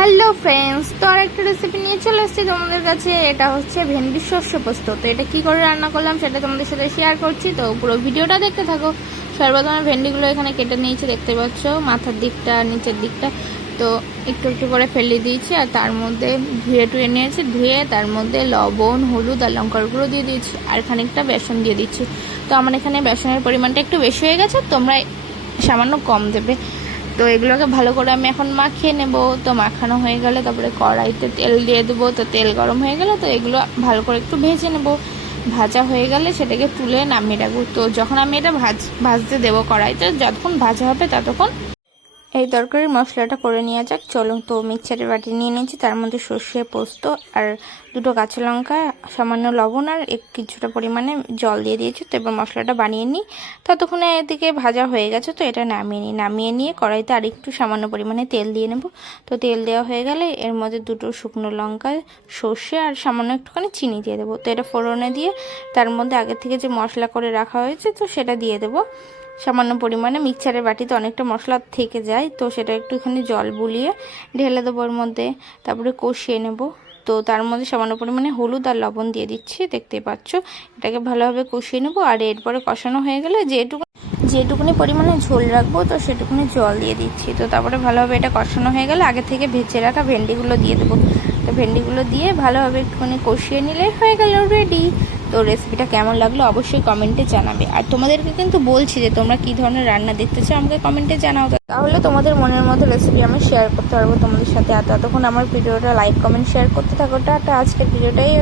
Hello friends, তো আর একটা recipe নিয়ে চলে এসেছি তোমাদের কাছে। এটা হচ্ছে ভেন্ডির শস্য পোস্ত। তো এটা কি করে রান্না করলাম সেটা তোমাদের সাথে শেয়ার করছি। তো পুরো ভিডিওটা দেখতে থাকো। সর্বপ্রথমে ভেন্ডিগুলো এখানে কেটে নিয়েছি, দেখতে পাচ্ছ মাথার দিকটা, নিচের দিকটা। তো একটু একটু করে ফেলে দিয়েছি আর তার মধ্যে ধুয়ে টুয়ে নিয়েছি। ধুয়ে তার মধ্যে লবণ, হলুদ আর লঙ্কার গুঁড়ো দিয়ে দিয়েছি আর খানিকটা বেসন দিয়ে দিচ্ছি। তো আমার এখানে বেসনের পরিমাণটা একটু বেশি হয়ে গেছে, তোমরা সামান্য কম দেবে। তো এগুলোকে ভালো করে আমি এখন মাখিয়ে নেব। তো মাখানো হয়ে গেলে তারপরে কড়াইতে তেল দিয়ে দেবো। তো তেল গরম হয়ে গেলে তো এগুলো ভালো করে একটু ভেজে নেব। ভাজা হয়ে গেলে সেটাকে তুলে নামিয়ে রাখব। তো যখন আমি এটা ভাজ, ভাজতে দেবো কড়াইতে, যতক্ষণ ভাজা হবে ততক্ষণ এই তরকারির মশলাটা করে নেওয়া যাক। চলো তো মিক্সারের বাটি নিয়ে নিয়েছি। তার মধ্যে সর্ষে, পোস্ত আর দুটো কাঁচা লঙ্কা, সামান্য লবণ আর কিছুটা পরিমাণে জল দিয়ে দিয়েছি। তো এবার মশলাটা বানিয়ে নিই। ততক্ষণে এদিকে ভাজা হয়ে গেছে, তো এটা নামিয়ে নিই। নামিয়ে নিয়ে কড়াইতে আর একটু সামান্য পরিমাণে তেল দিয়ে নেব। তো তেল দেওয়া হয়ে গেলে এর মধ্যে দুটো শুকনো লঙ্কা, সর্ষে আর সামান্য একটুখানি চিনি দিয়ে দেবো। তো এটা ফোড়নে দিয়ে তার মধ্যে আগে থেকে যে মশলা করে রাখা হয়েছে, তো সেটা দিয়ে দেবো। সামান্য পরিমাণে মিক্সারের বাটিতে অনেকটা মশলা থেকে যায়, তো সেটা একটুখানি জল বুলিয়ে ঢেলে দেবো ওর মধ্যে, তারপরে কষিয়ে নেব। তো তার মধ্যে সামান্য পরিমাণে হলুদ আর লবণ দিয়ে দিচ্ছি, দেখতে পাচ্ছ? এটাকে ভালোভাবে কষিয়ে নেব, আর এরপরে কষানো হয়ে গেলে যেটুকু যেটুকুনি পরিমাণে ঝোল রাখব, তো সেটুকুনি জল দিয়ে দিচ্ছি। তো তারপরে ভালোভাবে এটা কষানো হয়ে গেলে আগে থেকে ভেজে রাখা ভেন্ডিগুলো দিয়ে দেবো। তো ভেন্ডিগুলো দিয়ে ভালোভাবে একটুখানি কষিয়ে নিলে হয়ে গেল রেডি। তো রেসিপিটা কেমন লাগল অবশ্যই কমেন্টে জানাবে। আর তোমাদেরকে কিন্তু বলছি যে তোমরা কি ধরনের রান্না দেখতে চাও, আমাকে কমেন্টে জানাও। তাহলে তোমাদের মনের মতো রেসিপি আমি শেয়ার করতে পারব তোমাদের সাথে। আর ততক্ষণ আমার ভিডিওটা লাইক কমেন্ট শেয়ার করতে থাকো। আজকের ভিডিওটাই।